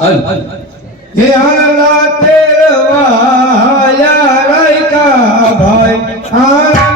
હે આલા તેરવાયા રાયકા ભાઈ આલા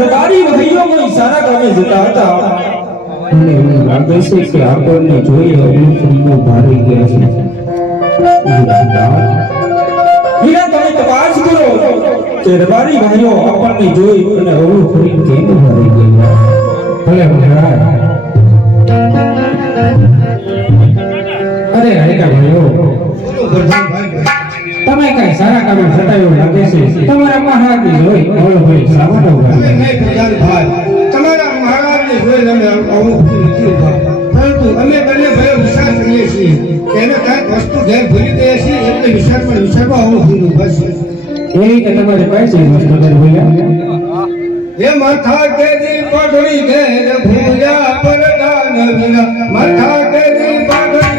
રબારી વહીઓ કોઈ સારા કામે જતા હતા અને એવું લાગે છે કે આપણને જોઈ અવળું ભારી ગયા છે. હીરા તમે તપાસ કરો કે રબારી ભાઈઓ આપણને જોઈ અને અવળું ફરી કેમ ભારી ગયા. ભલે મહારાજ. અરે હરેકા ભાઈઓ તમે કઈ સારા કામ થતા એવું લાગે છે. તમારા મહારાજને જોઈ અવળું ભાઈ સામાનો ભાઈ તમારા મહારાજને જોઈ અમે અવળું નથી પરંતુ અમે બંને ભાઈઓ વિચાર કરીએ છીએ કે એને કાંઈક વસ્તુ ઘેર ભૂલી ગયા છીએ એટલે વિચારમાં અવળું થયું બસ એ રીતે તમારે પાસે વસ્તુ ઘેર ભૂલ્યા હે માથા કેદી પગડી ઘેર ભૂલ્યા પરદાન વિના માથા કેદી પગડી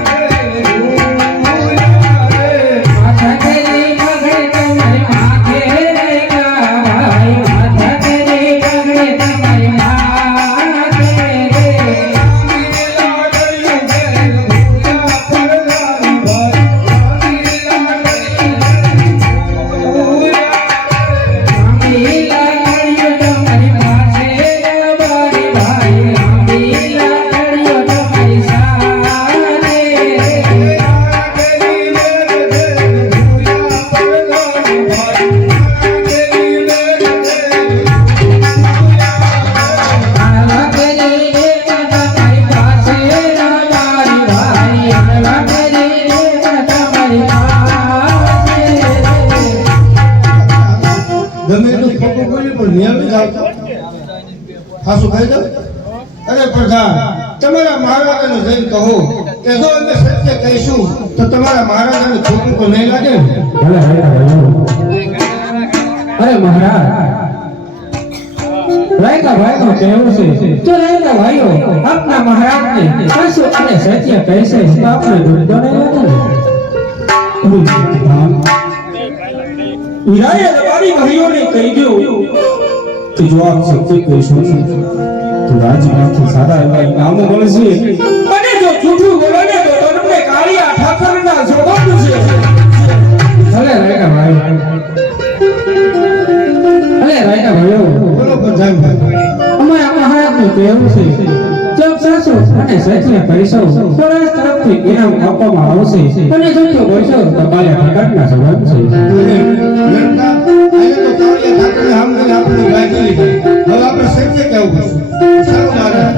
અરે પ્રધાન તમારા મહારાજાને જઈને કહો કે જો અમે સત્ય કહીશું તો તમારા મહારાજાને ખોટું તો નહીં લાગે. અરે મહારાજ રાયકા ભાઈ નો કહેવું છે તો રાયકા ભાઈઓ આપના મહારાજને સાચું અને સત્ય કહેશે તો આપણે દુર્ગો નહીં લાગે. હીરાએ રબારી ભાઈઓને કહી દઉં કે જો આપ સત્ય કહેશો તો રાજમાંથી સારા એવા ઇનામો મળશે અને જો જૂઠું બોલોને તો તમને કાળિયા ઠાકરના જોગમ છે. ભલે રાયકા ભાઈ બોલો પ્રધાનભાઈ અમારા મહારાજનું કહેવું છે જો સાચું અને સત્ય કહેશો તો રાજ તરફથી ઇનામ આપવામાં આવશે અને જૂઠું બોલશો તો કાળિયા ઠાકરના સંબંધ છે. આપણે વાંચી લીધી હવે આપણે સત્ય કહેવું પડશે. સારું મહારાજ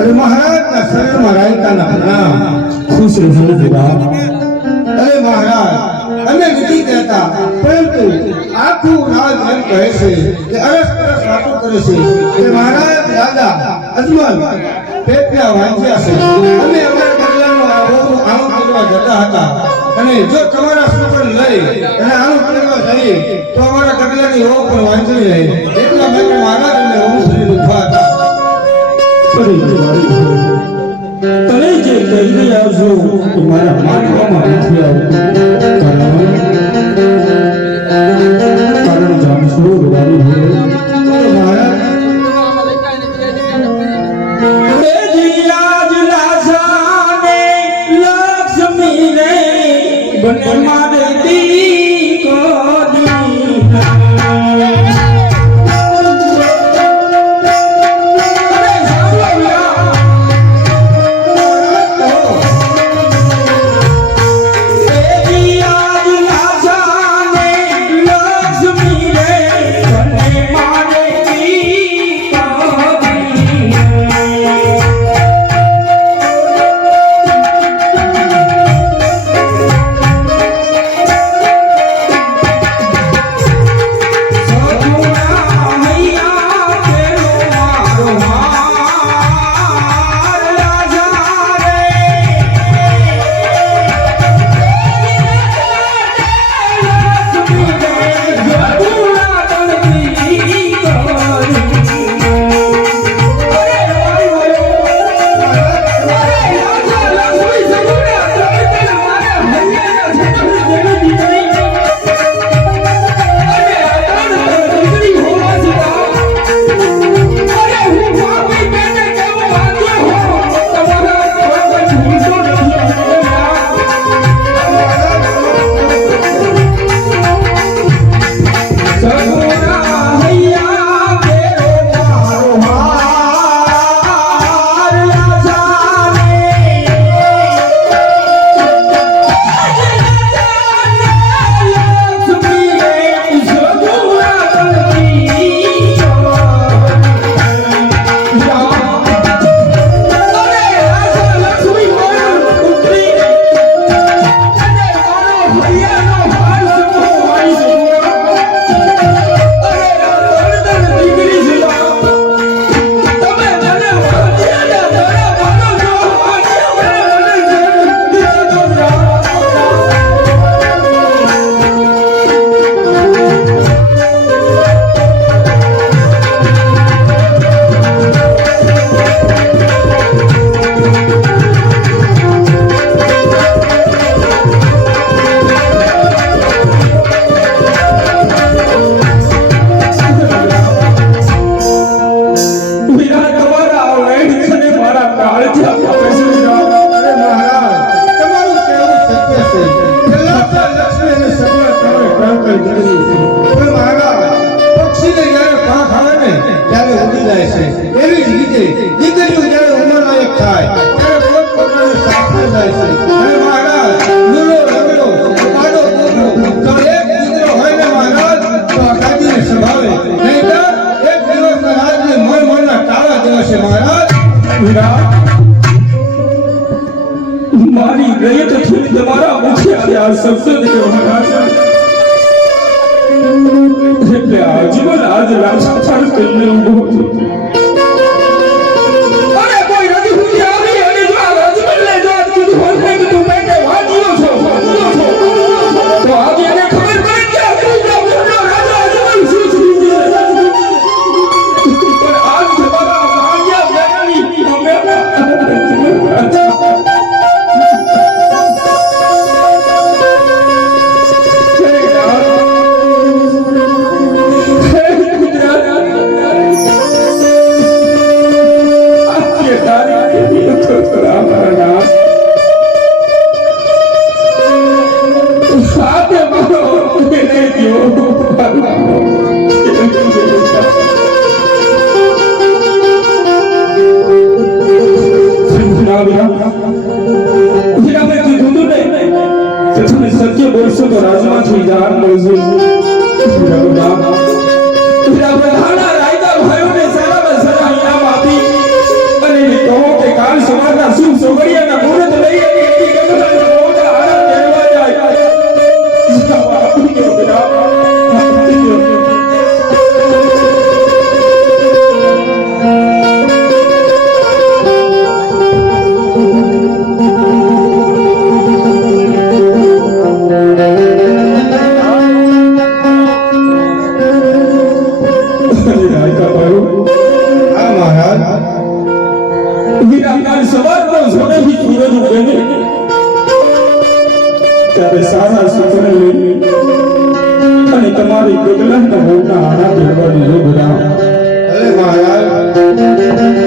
અરે મહારાજના શરીરમાં રાયકાના પ્રણામ. ખુશ રહો જુદા. અરે મહારાજ અમે નથી કહેતા પરંતુ આખું રાજ એમ કહે છે કે અરસ વાતો કરે છે કે મહારાજ દાદા અજમલ પેપિયા વાંચ્યા છે અમે અમારા બદલાનો આવું કરવા જતા હતા અને જો તમારા સુપર લઈ અને આવું કરવા જઈએ તો અમારા કબીલાની ઓળખ પણ વાંચી રહે એટલા માટે મહારાજ અમને ઓમ શ્રી રૂપા હતા. તને જે કહી રહ્યા છો તો મારા માનવામાં નથી આવતું કારણ જાણશો રબારી ભાઈ મારી રયત થી તમારા મુખે આ શબ્દ એટલે આજીવન આજ રાજસ્થાન કરીને ઊભો છું અરે કોઈ રજી હુજી આવી અને જો આ રાજમહેલ ને જો કીધું હોય કે તું બેટે વાંચ્યો છો તો આજે એને ખબર પડી કે આ રાજા આજમલ શું છે પણ આજ તમારા માન્યા બેટાની અમે તો રાજમાંથી જાન મળશે બધાના રાયતા ભાઈઓને સારામાં સારા ઇનામ આપી અને કહો કે કાલ સવારના શુભ સોગડિયાના મુહૂર્ત લઈ અને એની ગંગાના મોઢા આનંદ દેવા જાય આપી દો બેટા આપી દો ત્યારે સારા સુખને લઈ અને તમારી ગગલાના હોના આણા પહેરવાની જો બધા અરે મહારાજ